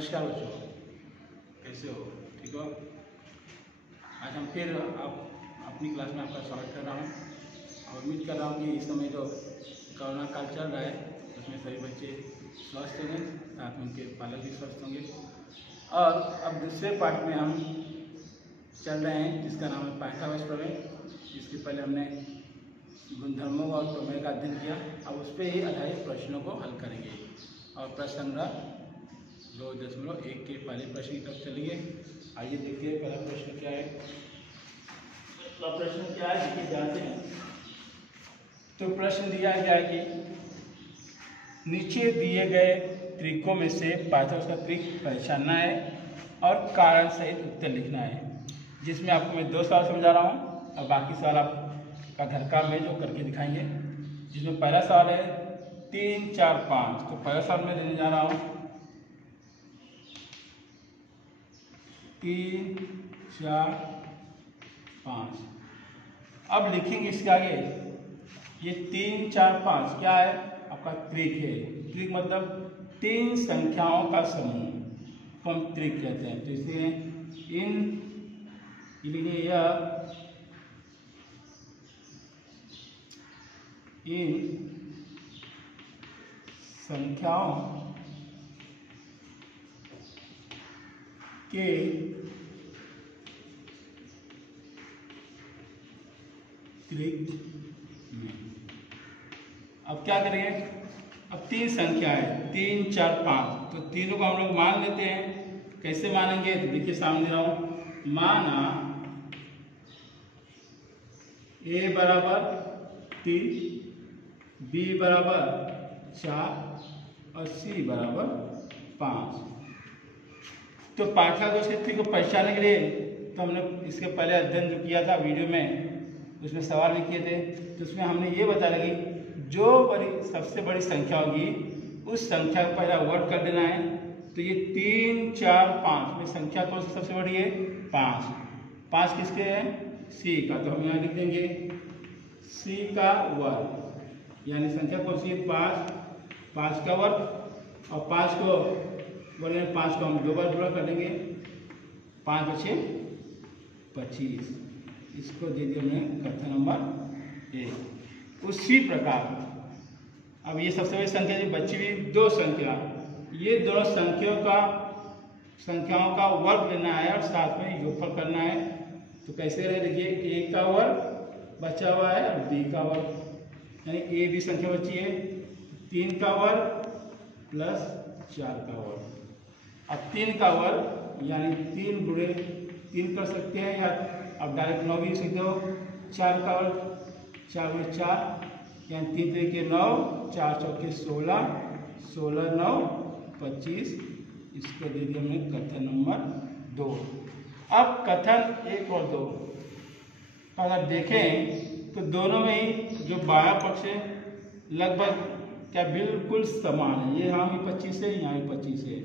नमस्कार बच्चों, कैसे हो? ठीक हो? आज हम फिर अपनी क्लास में आपका स्वागत कर रहा हूँ और उम्मीद कर रहा हूँ कि इस समय जो कोरोना काल चल रहा है उसमें सभी बच्चे स्वस्थ होंगे, साथ में उनके पालक भी स्वस्थ होंगे। और अब दूसरे पाठ में हम चल रहे हैं जिसका नाम है पाठ्यवश प्रमेय। इसके पहले हमने गुणधर्मों और प्रमेय का अध्ययन किया। अब उस पर ही आधारित प्रश्नों को हल करेंगे और प्रश्न संग्रह 2.1 के पहले प्रश्न की तरफ चलिए। आइए देखिए पहला प्रश्न क्या है। तो प्रश्न क्या है देखिए ध्यान से। तो प्रश्न दिया गया है कि नीचे दिए गए त्रिकों में से पाठ्यवश का त्रिक पहचानना है और कारण सहित उत्तर लिखना है। जिसमें आपको मैं 2 सवाल समझा रहा हूँ और बाकी सवाल आपका घर का में जो करके दिखाएंगे। जिसमें पहला सवाल है 3, 4, 5। तो पहला सवाल मैं लेने जा रहा हूँ 3, 4, 5। अब लिखेंगे इसके आगे ये 3, 4, 5 क्या है? आपका त्रिक है। त्रिक मतलब 3 संख्याओं का समूह को हम त्रिक कहते हैं। तो इसलिए इन संख्याओं के त्रिक में अब क्या करेंगे? अब 3 संख्या है 3, 4, 5। तो तीनों को हम लोग मान लेते हैं। कैसे मानेंगे? तो देखिए सामने दे रहा हूं। माना a बराबर 3, b बराबर 4 और c बराबर 5। तो पाठ्यवश के त्रिक को पहचानने के लिए तो हमने इसके पहले अध्ययन जो किया था वीडियो में, उसमें सवाल भी किए थे। तो उसमें हमने ये बता लगी जो सबसे बड़ी संख्या होगी उस संख्या का पहला वर्ग कर देना है। तो ये 3, 4, 5 में संख्या कौन सी सबसे बड़ी है? 5। 5 किसके है? c का। तो हम यहाँ लिख देंगे c का वर्ग, यानी संख्या कौन सी है? 5 का वर्ग। और 5 को बोले 5 को हम 2 बार गुणा कर देंगे। 5 बचे 25। इसको दे दिया हमने कथन नंबर 1। उसी प्रकार अब ये सबसे बड़ी संख्या जो बची हुई 2 संख्या, ये दोनों संख्याओं का वर्ग लेना है और साथ में योगफल करना है। तो कैसे करें? देखिए a का वर्ग बचा हुआ है और b का वर्ग, यानी a भी संख्या बची है 3 का वर्ग प्लस 4 का वर्ग। अब 3 का वर्ग यानी 3 गुणे 3 कर सकते हैं या अब डायरेक्ट 9 भी लिख सकते हो। 4 का वर्ग 4 गुणे 4 यानी 3 तरीके 9, 4 चौके 16, 16 9 25। इसको दे दिया हमने कथन नंबर 2। अब कथन 1 और 2 अगर देखें तो दोनों में ही जो बायां पक्ष है लगभग क्या बिल्कुल समान है। ये यहाँ भी 25 है, यहाँ भी 25 है।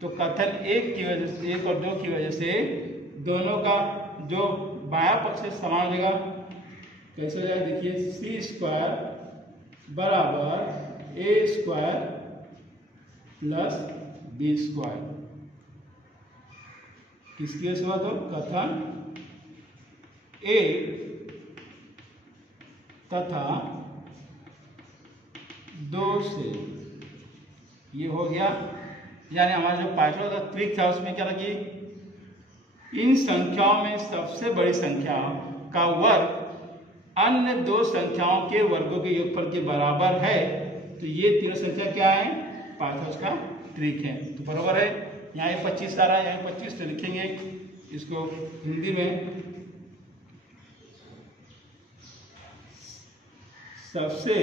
तो कथन 1 की वजह से 1 और 2 की वजह से दोनों का जो बायां पक्ष है समान हो जाएगा। कैसे हो जाएगा? देखिए c² बराबर a² प्लस b²। किसकी वजह से हुआ? तो कथन 1 तथा 2 से ये हो गया। यानी हमारा जो पाठ्यवश का त्रिक था उसमें क्या लगी? इन संख्याओं में सबसे बड़ी संख्या का वर्ग अन्य 2 संख्याओं के वर्गों के योगफल के बराबर है। तो ये तीनों संख्या क्या है? पाठ्यवश का त्रिक है। तो बराबर है। यहाँ 25 आ रहा है, यहाँ 25। तो लिखेंगे इसको हिंदी में सबसे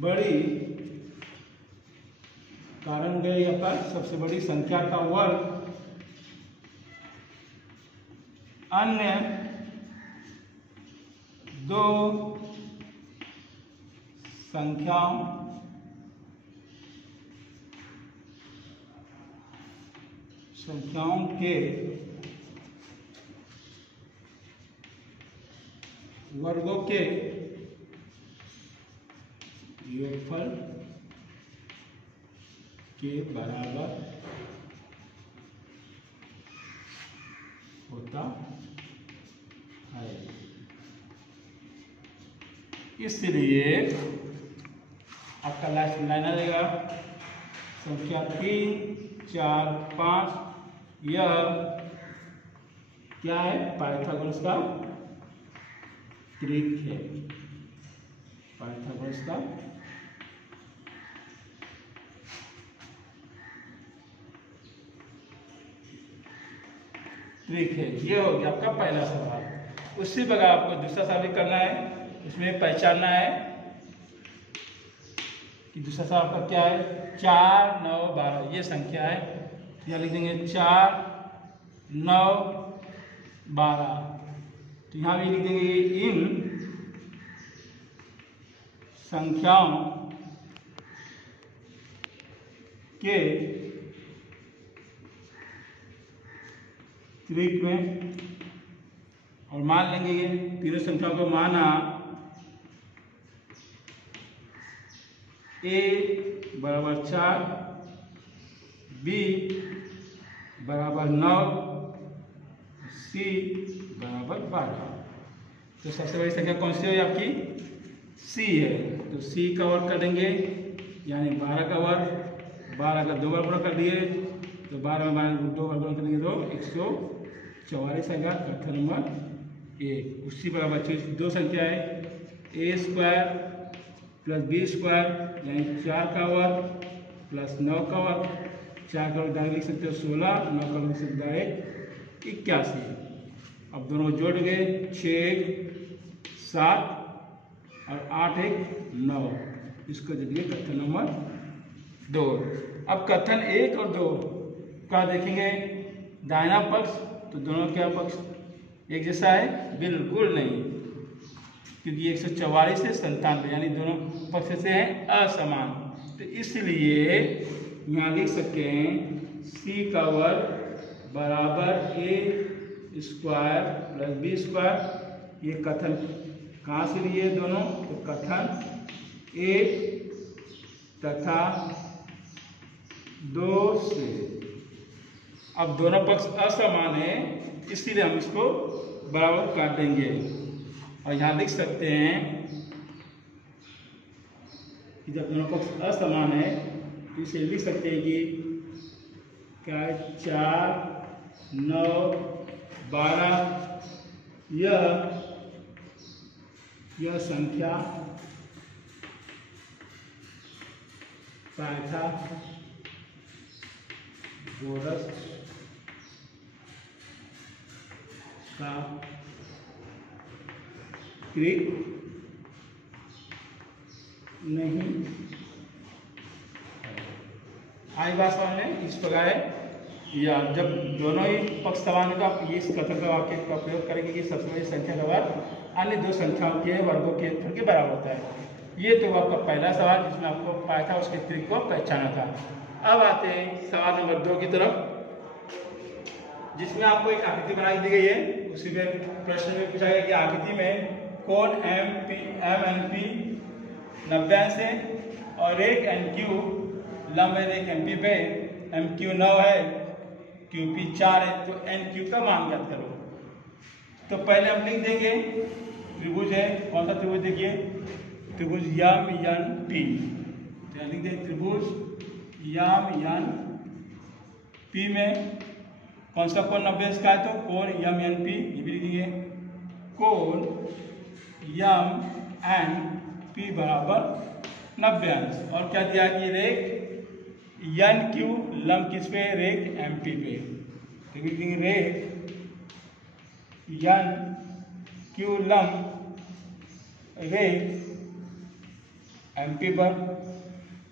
बड़ी कारण गए यहाँ पर सबसे बड़ी संख्या का वर्ग अन्य 2 संख्याओं के वर्गों के योगफल के बराबर होता है। इसलिए आपका लास्ट लाइन आ जाएगा संख्या 3, 4, 5 यह क्या है? पाइथागोरस का त्रिक है। पाइथागोरस का त्रिक है। ये हो गया आपका पहला सवाल। उसी प्रकार आपको दूसरा सवाल भी करना है। इसमें पहचानना है कि दूसरा सवाल आपका क्या है। 4, 9, 12 ये संख्या है। यहाँ लिख देंगे 4, 9, 12। तो यहाँ भी लिख देंगे इन संख्याओं के त्रिक में, और मान लेंगे ये तीनों संख्याओं को माना a बराबर 4, b बराबर 9, c बराबर 12। तो सबसे बड़ी संख्या कौन सी है आपकी? c है। तो c का वर्ग कर देंगे, यानी 12 का वर्ग। 12 का 2 बार गुणा कर दिए तो 12 में 12 2 बार गुणा कर देंगे तो 144 आएगा कथन नंबर 1। उसी प्रकार बच्चों दो संख्या है a² प्लस b² यानी 4 का वर्ग प्लस 9 का वर्ग। 4 का वर्ग डायरेक्ट लिख सकते हो 16, 9 का वर्ग लिख सकते हो डायरेक्ट 81। अब दोनों जोड़ गए 6, 7 और 8, 9। इसको दे दिए कथन नंबर 2। अब कथन 1 और 2 का देखेंगे दाहिना पक्ष, तो दोनों क्या पक्ष एक जैसा है? बिल्कुल नहीं, क्योंकि 144 से 97 यानी दोनों पक्ष से हैं असमान। तो इसलिए यहाँ लिख सकते हैं c का वर्ग बराबर a² प्लस b²। ये कथन कहाँ से लिए दोनों? तो कथन 1 तथा 2 से। अब दोनों पक्ष असमान है, इसलिए हम इसको बराबर काट देंगे और यहाँ लिख सकते हैं कि जब दोनों पक्ष असमान है तो इसे लिख सकते हैं कि क्या है? 4, 9, 12 यह संख्या पाइथागोरस का त्रिक नहीं आई बात समझ में। इस प्रकार है, या जब दोनों ही पक्ष समान का इस कथन का वाक्य का प्रयोग करेंगे कि सबसे बड़ी संख्या का वर्ग अन्य दो संख्याओं के वर्गों के फल के बराबर होता है। ये तो आपका पहला सवाल जिसमें आपको पाइथागोरस के त्रिक को पहचाना था। अब आते हैं सवाल नंबर 2 की तरफ, जिसमें आपको एक आकृति बनाई दी गई है। उसी में प्रश्न में पूछा गया कि आकृति में कोण MNP 90 है और एक NQ लंब है एक MP पे। MQ 9 है, QP 4 है, तो NQ का मान ज्ञात करो। तो पहले हम लिख देंगे त्रिभुज है। कौन सा त्रिभुज? देखिए त्रिभुज MNP। तो लिख देंगे त्रिभुज MNP में कौन सा कोण 90 का है? तो कोण MNP। ये भी लिखिए कोण MNP बराबर 90 अंश। और क्या दिया कि रेख NQ लंब किस पे? रेख MP पे। तो लिख देंगे रेख NQ लंब रेख MP पर।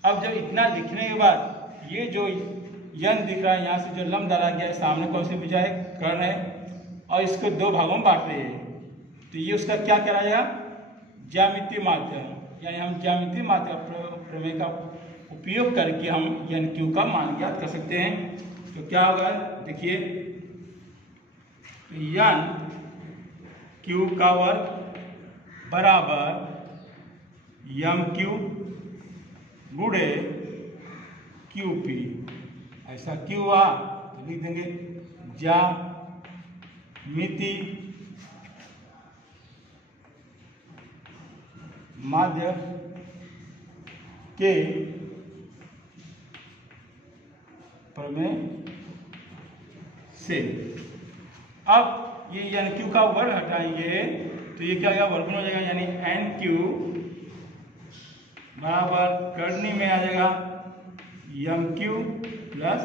अब जब इतना लिखने के बाद ये जो यन दिख रहा है, यहाँ से जो लंब डाला गया है सामने कौन सी भुजा है? कर्ण है, और इसको दो भागों में बांट रहे हैं। तो ये उसका क्या कराया? ज्यामितीय माध्यम, यानी हम ज्यामितीय माध्यम प्रमेय का उपयोग करके हम NQ का मान ज्ञात कर सकते हैं। तो क्या होगा? देखिए NQ का वर्ग बराबर MQ गुणे QP। ऐसा क्यों हुआ तो लिख देंगे ज्यामिति माध्य के प्रमेय से। अब ये यानी क्यू का वर्ग हटाएंगे तो ये क्या वर्गमूल हो जाएगा, यानी NQ बराबर करनी में आ जाएगा MQ प्लस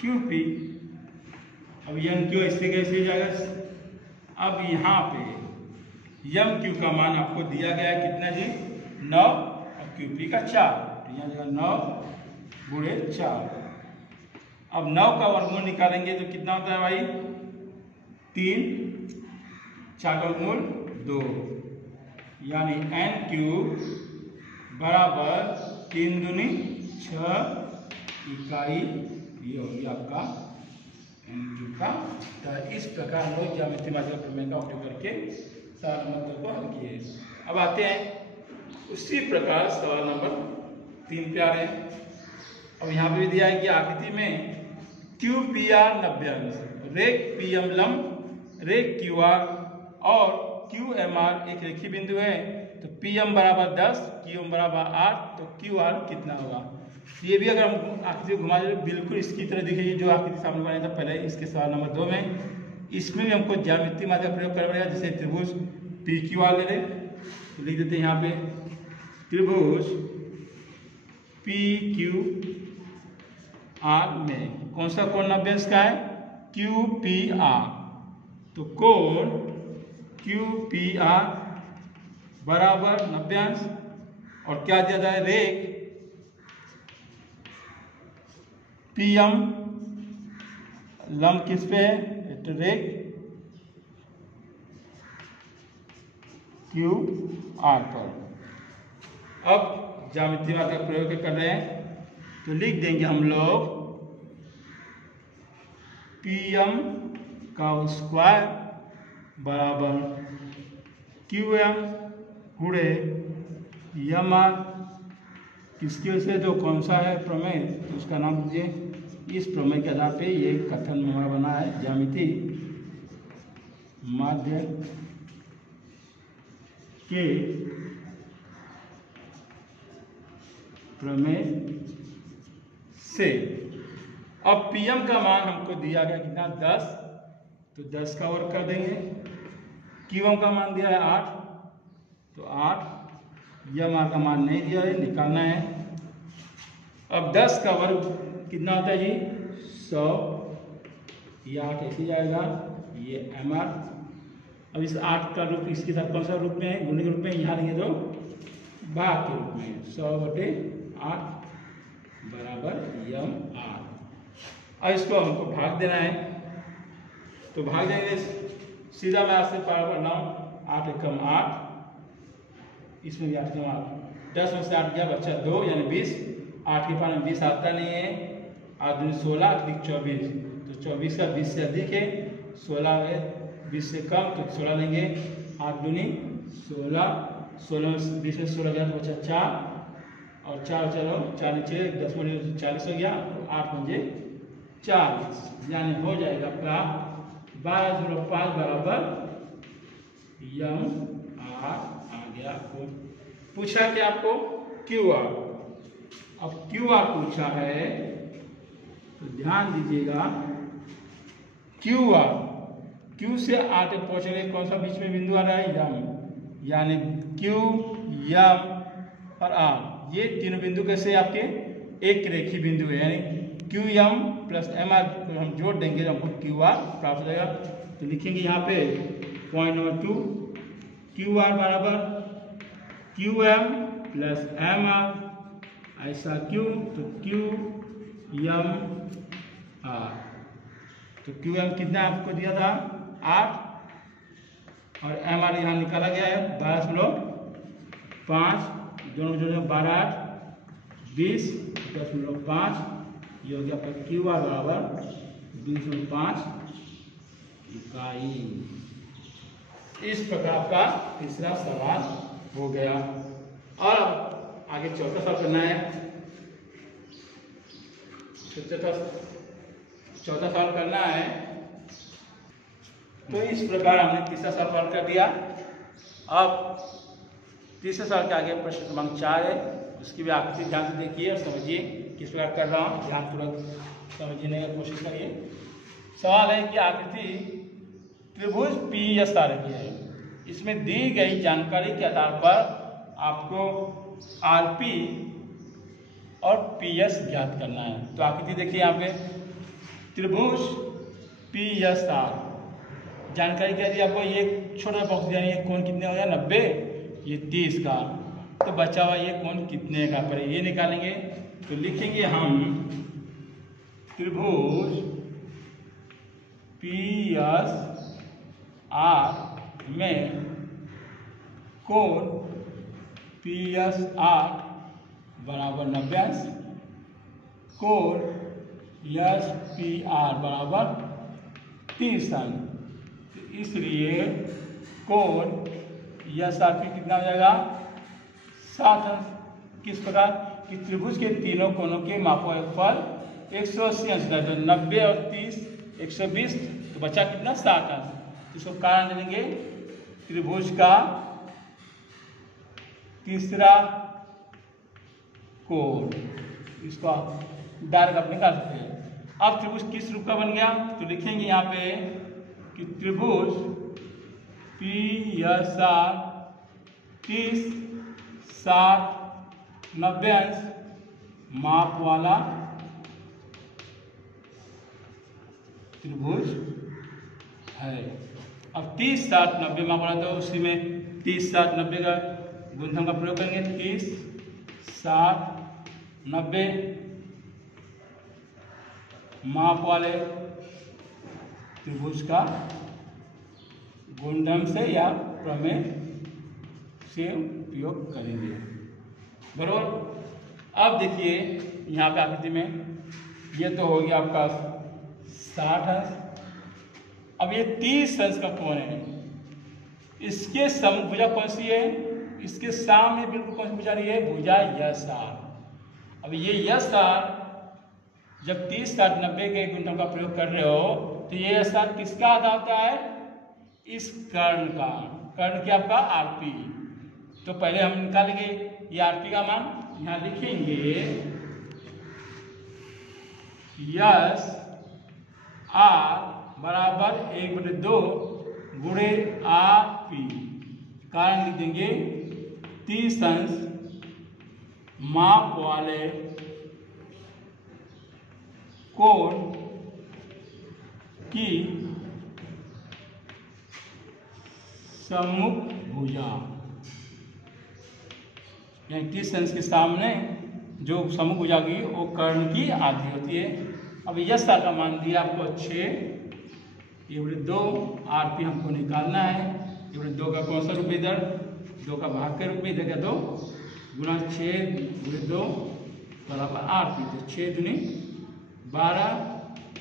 QP। अब MQ ऐसे कैसे जाएगा। अब यहाँ पे MQ का मान आपको दिया गया है कितना जी 9 और QP का 4, तो यहाँ जाएगा 9 गुणे 4। अब 9 का वर्गमूल निकालेंगे तो कितना होता है भाई 3, 4 का वर्गमूल 2, यानी NQ बराबर 3 दूनी 6 इकाई, ये होगी आपका NQ का। तो इस प्रकार हम लोग ज्यामिति माध्य प्रमेय का उपयोग करके सवाल नंबर 2 को हल किए। अब आते हैं उसी प्रकार सवाल नंबर 3 पे आ रहे हैं। अब यहाँ पे भी दिया है कि आकृति में QPR 90 अंश, रेख PM लंब रेख QR और QMR एक रेखीय बिंदु है, तो PM बराबर 10, QM बराबर 8, तो QR कितना होगा। ये भी अगर हम आकृति घुमा दें बिल्कुल इसकी तरह दिखेगी जो आकृति सामने बनाया था पहले इसके सवाल नंबर 2 में। इसमें भी हमको ज्यामिति माध्य प्रयोग करना पड़ेगा। जैसे त्रिभुज PQR ले लें तो लिख देते हैं यहाँ पे त्रिभुज PQR में कौन सा कोण 90 अंश का है QPR, तो कोण QPR बराबर 90 अंश और क्या दिया जाए रेख PM लंब किस पे है तो रेख QR पर। अब ज्यामिति माध्य का प्रयोग कर रहे हैं तो लिख देंगे हम लोग PM का स्क्वायर बराबर QM गुणे MR, किसकी वजह से जो कौन सा है प्रमेय तो उसका नाम दीजिए। इस प्रमेय के आधार पे ये कथन हमारा बना है ज्यामिति माध्य के प्रमेय से। अब PM का मान हमको दिया गया कितना 10, तो 10 का वर्ग कर देंगे। QM का मान दिया है 8, तो 8। MR का मान नहीं दिया है, निकालना है। अब 10 का वर्ग कितना होता है जी 100, ये 8 ऐसे जाएगा, ये MR। अब इस 8 का रूप इसके साथ कौन सा रूप में है गुणे के रूप में, यहाँ लेंगे तो भाग के रूप में 100/8 बराबर MR। अब इसको हमको भाग देना है तो भाग देंगे सीधा मैं आपसे पावर कर रहा हूँ 8 एकम 8, इसमें भी 8 एकम 8, 10 में से 8 गया बच्चा 2 यानी 20, 8 के पास में 20 आता नहीं है, 8 दूनी 16 अधिक 24, तो 24 का 20 से अधिक है, 16 है 20 से कम तो 16 लेंगे, 8 दूनी 16, 16 में 20 में 16 गया तो बच्चा 4 और 4 चलो 4 नीचे 10 में 40 हो गया, 8 मुझे 40, यानी हो जाएगा आपका 12.5 बराबर MR आ गया। आपको पूछा क्या आपको QR। अब QR पूछा है तो ध्यान दीजिएगा QR Q से R तक पहुंचने कौन सा बीच में बिंदु आ रहा है M, यानी Q M और R ये तीनों बिंदु कैसे आपके एक रेखीय बिंदु है, यानी QM प्लस MR को हम जोड़ देंगे तो हमको QR प्राप्त हो जाएगा। तो लिखेंगे यहाँ पे पॉइंट नंबर 2 QR बराबर QM प्लस MR, ऐसा क्यों तो QM R, तो QM कितना आपको दिया था 8 और MR यहाँ निकाला गया है 12.5, दोनों जोड़े 12 8 20.5, ये हो गया आपका QR बराबर 20.5 इकाई। इस प्रकार का तीसरा सवाल हो गया। और आगे चौथा सवाल करना है। चौथा सवाल करना है। तो इस प्रकार हमने तीसरा सवाल कर दिया। अब तीसरे सवाल के आगे प्रश्न क्रमांक 4 है, उसकी भी आकृति ध्यान से देखिए और समझिए किस प्रकार कर रहा हूँ। ध्यानपूर्वक समझने की कोशिश करिए। सवाल है कि आकृति त्रिभुज PSR की है। इसमें दी गई जानकारी के आधार पर आपको RP और PS ज्ञात करना है। तो आकृति देखिए यहाँ पे त्रिभुज PSR जानकारी क्या दी आपको, ये छोटा बॉक्स दिया, ये कोण कितने हो गया 90, ये 30 का। तो बचा हुआ ये कोण कितने का, पर ये निकालेंगे। तो लिखेंगे हम त्रिभुज PSR में कोण PSR बराबर 90 अंश, कोण SPR बराबर 30 अंश। इसलिए कोण SRP कितना हो जाएगा 7 अंश। किस प्रकार कि त्रिभुज के तीनों कोणों के मापोफल 180 अंश है, तो 90 और 30 120, तो बचा कितना 7 अंश। इसको कारण देंगे त्रिभुज का तीसरा कोण, इसको डायरेक्ट आप निकाल सकते हैं। अब त्रिभुज किस रूप का बन गया, तो लिखेंगे यहाँ पे कि त्रिभुज PSR 30 60 90 अंश माप वाला त्रिभुज है। अब 30 60 90 माप वाला, तो उसी में 30 60 90 का गुणधर्म का प्रयोग करेंगे। 30 60 90 माप वाले त्रिभुज का गुणधर्म से या प्रमेय से उपयोग करेंगे, बराबर। अब देखिए यहाँ पे आकृति में ये तो हो गया आपका 60 अंश। अब ये 30 अंश का कोण है, इसके सम्मुख भुजा कौन सी है, इसके सामने बिल्कुल कौन सी भुजा रही है, भुजा SR। अब ये SR जब 30 60 90 के गुणधर्म का प्रयोग कर रहे हो, तो ये SR किसका आधा होता है, इस कर्ण का। कर्ण क्या आपका RP। तो पहले हम निकालेंगे ये RP का मान, यहाँ लिखेंगे SR बराबर 1/2 गुणे RP। कारण लिख देंगे 30 अंश माप वाले कोण की सम्मुख भुजा, यानी 30 अंश के सामने जो सम्मुख भुजा की वो कर्ण की आधी होती है। अब SR का मान दिया आपको 6, ये 2 RP हमको निकालना है। ये 2 का कौन सा रूप इधर, 2 का भाग के रूप में इधर क्या 2 गुणा 6 गुणे 2 बराबर RP। तो 6 दूनी 12,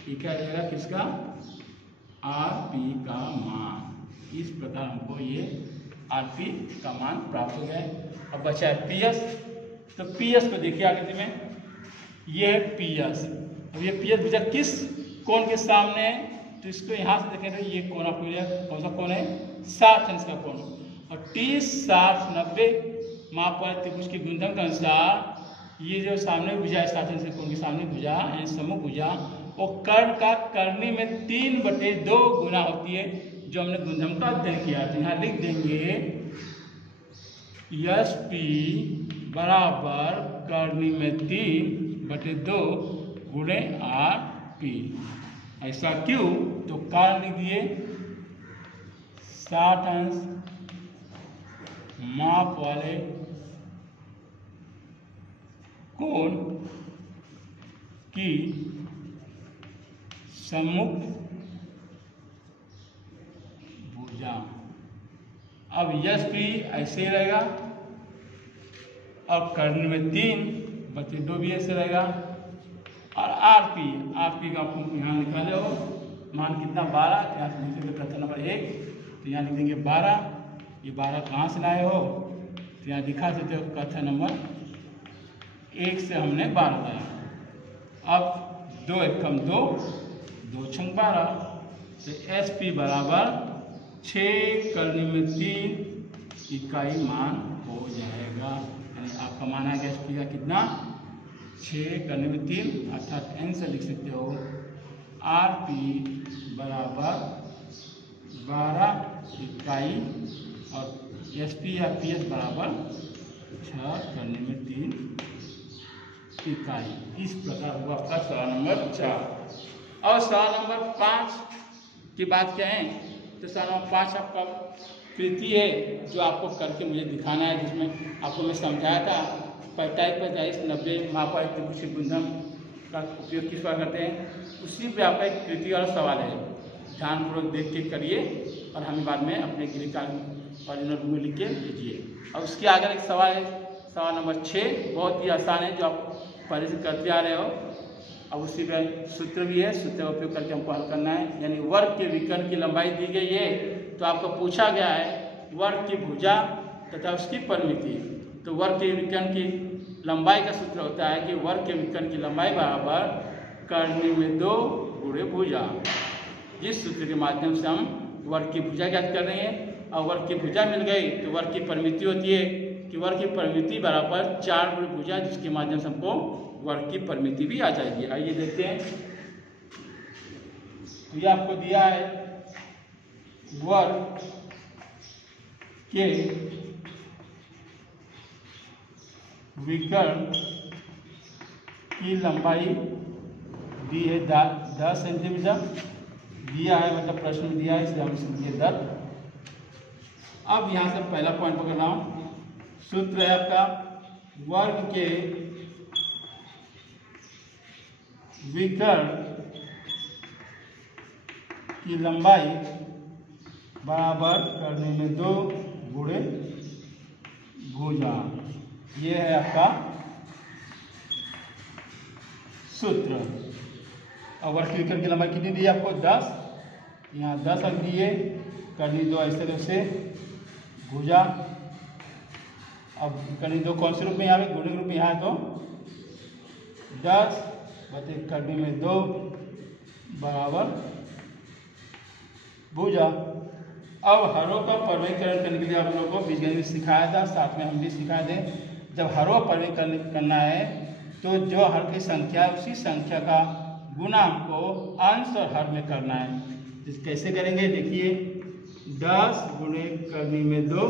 ये क्या रहेगा किसका, RP का मान। इस प्रकार हमको ये RP का मान प्राप्त हो गया है। अब बचा है PS। तो PS को देखिए आकृति में, ये है PS। अब ये PS भुजा किस कोण के सामने है, तो इसको यहाँ से देखें तो ये कोण आपको मिलेगा, कौन सा कोण है 60 अंश का कोण। और 30 60 90 माप वाले त्रिभुज के गुणधर्म के अनुसार ये जो सामने भुजा है 60 अंश के कोण की सामने भुजा यानी सम्मुख भुजा, वो कर्ण का करनी में 3/2 गुना होती है, जो हमने गुणधर्म का अध्ययन किया। तो यहाँ लिख देंगे SP बराबर करनी में 3/2 गुणे RP। ऐसा क्यों, तो कारण लिख दिए 60 अंश माप वाले कोण की सम्मुख भुजा। अब SP ऐसे ही रहेगा और कर्ण में 3/2 भी ऐसे रहेगा। और RP का यहाँ निकाले हो मान कितना 12, यहाँ से लिख देंगे कथन नंबर 1, तो यहाँ लिख देंगे 12। ये 12 कहाँ से लाए हो, तो यहाँ दिखा सकते हो कथन नंबर 1 से हमने 12 लाया। अब 2 एकम 2, 2 छंग 12, तो SP बराबर 6 करने में 3 इकाई मान हो जाएगा। यानी आपका मान आ गया SP का कितना, 6 करने में 3, अर्थात N से लिख सकते हो RP बराबर 12 इकाई और SP या PS बराबर 6 करने में 3 इकाई। इस प्रकार हुआ आपका सवाल नंबर 4। और सवाल नंबर 5 की बात करें तो सवाल नंबर 5 आपका कृति है जो आपको करके मुझे दिखाना है, जिसमें आपको मैं समझाया था 45, 90 मापा त्रिभुज गुंधम का उपयोग किस बार करते हैं, उसी पे आपका एक कृति वाला सवाल है। ध्यानपूर्वक देख के करिए और हमें बाद में अपने गृह कार्य और नोट में लिख के भेजिए। और उसके आगे एक सवाल है, सवाल नंबर 6, बहुत ही आसान है जो आप पहले से करते आ रहे हो। अब उसी पे सूत्र भी है, सूत्र का उपयोग करके हमको हल करना है। यानी वर्ग के विकर्ण की लंबाई दी गई है, तो आपको पूछा गया है वर्ग की भुजा तथा उसकी परिमिति। तो वर्ग के विकर्ण की लंबाई का सूत्र होता है कि वर्ग के विकर्ण की लंबाई बराबर करनी में 2 गुणे भुजा। जिस सूत्र के माध्यम से हम वर्ग की भुजा ज्ञात कर रहे हैं और वर्ग की भुजा मिल गई तो वर्ग की परिमिति होती है कि वर्ग की परिमिति बराबर 4 गुणे भुजा, जिसके माध्यम से हमको वर्ग की परिमिति भी आ जाएगी। आइए देखते हैं। तो ये आपको दिया है वर्ग के विकर्ण की लंबाई दी है 10 सेंटीमीटर दिया है, मतलब प्रश्न में दिया है, इसलिए हम इसमें 10। अब यहाँ से पहला पॉइंट पकड़ रहा हूँ। सूत्र है आपका वर्ग के विकर्ण की लंबाई बराबर करने में 2 गुणे भुजा। ये है आपका सूत्र। और वर्ग के विकर्ण की लंबाई कितनी दी है आपको, 10। यहाँ 10 अंक दिए, करनी 2 इस तरह से भुजा। अब करनी 2 कौन से रूप में, यहाँ पे गुणे रूप में, यहाँ है तो 10 बटे करनी में 2 बराबर भुजा। अब हरों का परिवर्गीकरण करने के लिए आप लोगों को बीजगणित में सिखाया था, साथ में हम भी सिखाए थे। जब हरों का परिवर्गीकरण करना है तो जो हर की संख्या है उसी संख्या का गुणांक को अंश और हर में करना है। कैसे करेंगे देखिए, 10 गुणे करनी में 2,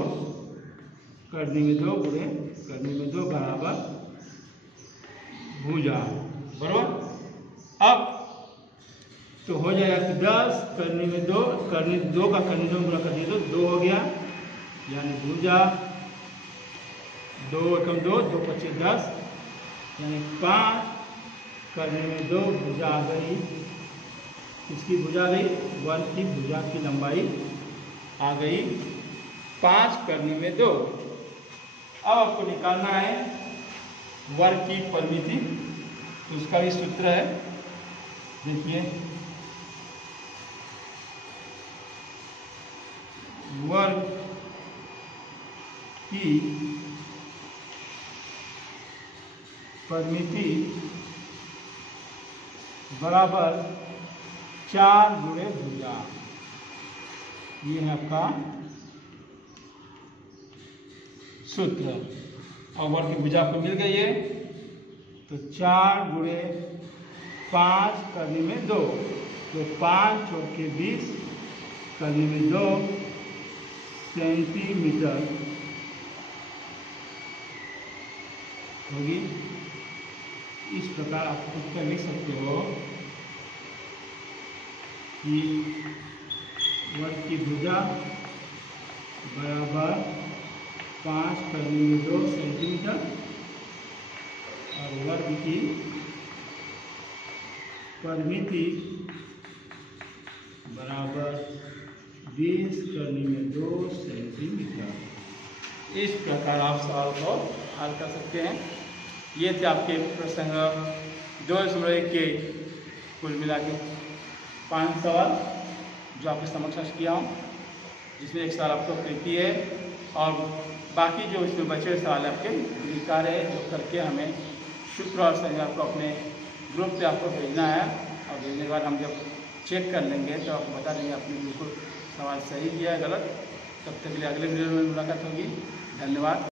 करनी में 2 गुणे करनी में 2 बराबर भुजा, बराबर। अब तो हो जाएगा कि 10 करनी में 2, करनी 2 का करनी 2 गुणा कर दिए तो 2 हो गया, यानी भुजा 2 एकम 2, 2 पच्चीस 10, यानी 5 करने में 2 भुजा आ गई। इसकी भुजा गई, वर्ग की भुजा की लंबाई आ गई 5 करने में 2। अब आपको निकालना है वर्ग की परिमिति, तो उसका भी सूत्र है, देखिए वर्ग की परिमिति बराबर 4 गुणे भुजा। ये है आपका सूत्र। और वर्ग की भुजा आपको मिल गई है, तो 4 गुणे 5 करने में 2, तो 5 छोड़ के 20 करने में 2 सेंटीमीटर होगी। इस प्रकार आप उत्तर लिख सकते हो कि वर्ग की भुजा बराबर 5 करने में 2 सेंटीमीटर और वर्ग की परिमिति बराबर 20 करने में 2 सेंटीमीटर। इस प्रकार आप सवाल को हल कर सकते हैं। ये थे आपके प्रश्न 2.1 के कुल मिला के 5 सवाल जो आपके समक्ष किया हूँ, जिसमें एक सवाल आपको कृति है और बाकी जो इसमें बचे हुए सवाल आपके कार्य है, जो करके हमें शुक्रवार शनिवार को अपने ग्रुप पे आपको भेजना है, और भेजने के बाद हम जब चेक कर लेंगे तो आपको बता देंगे आपने बिल्कुल सवाल सही किया है गलत। तब तक के लिए अगले वीडियो में मुलाकात होगी। धन्यवाद।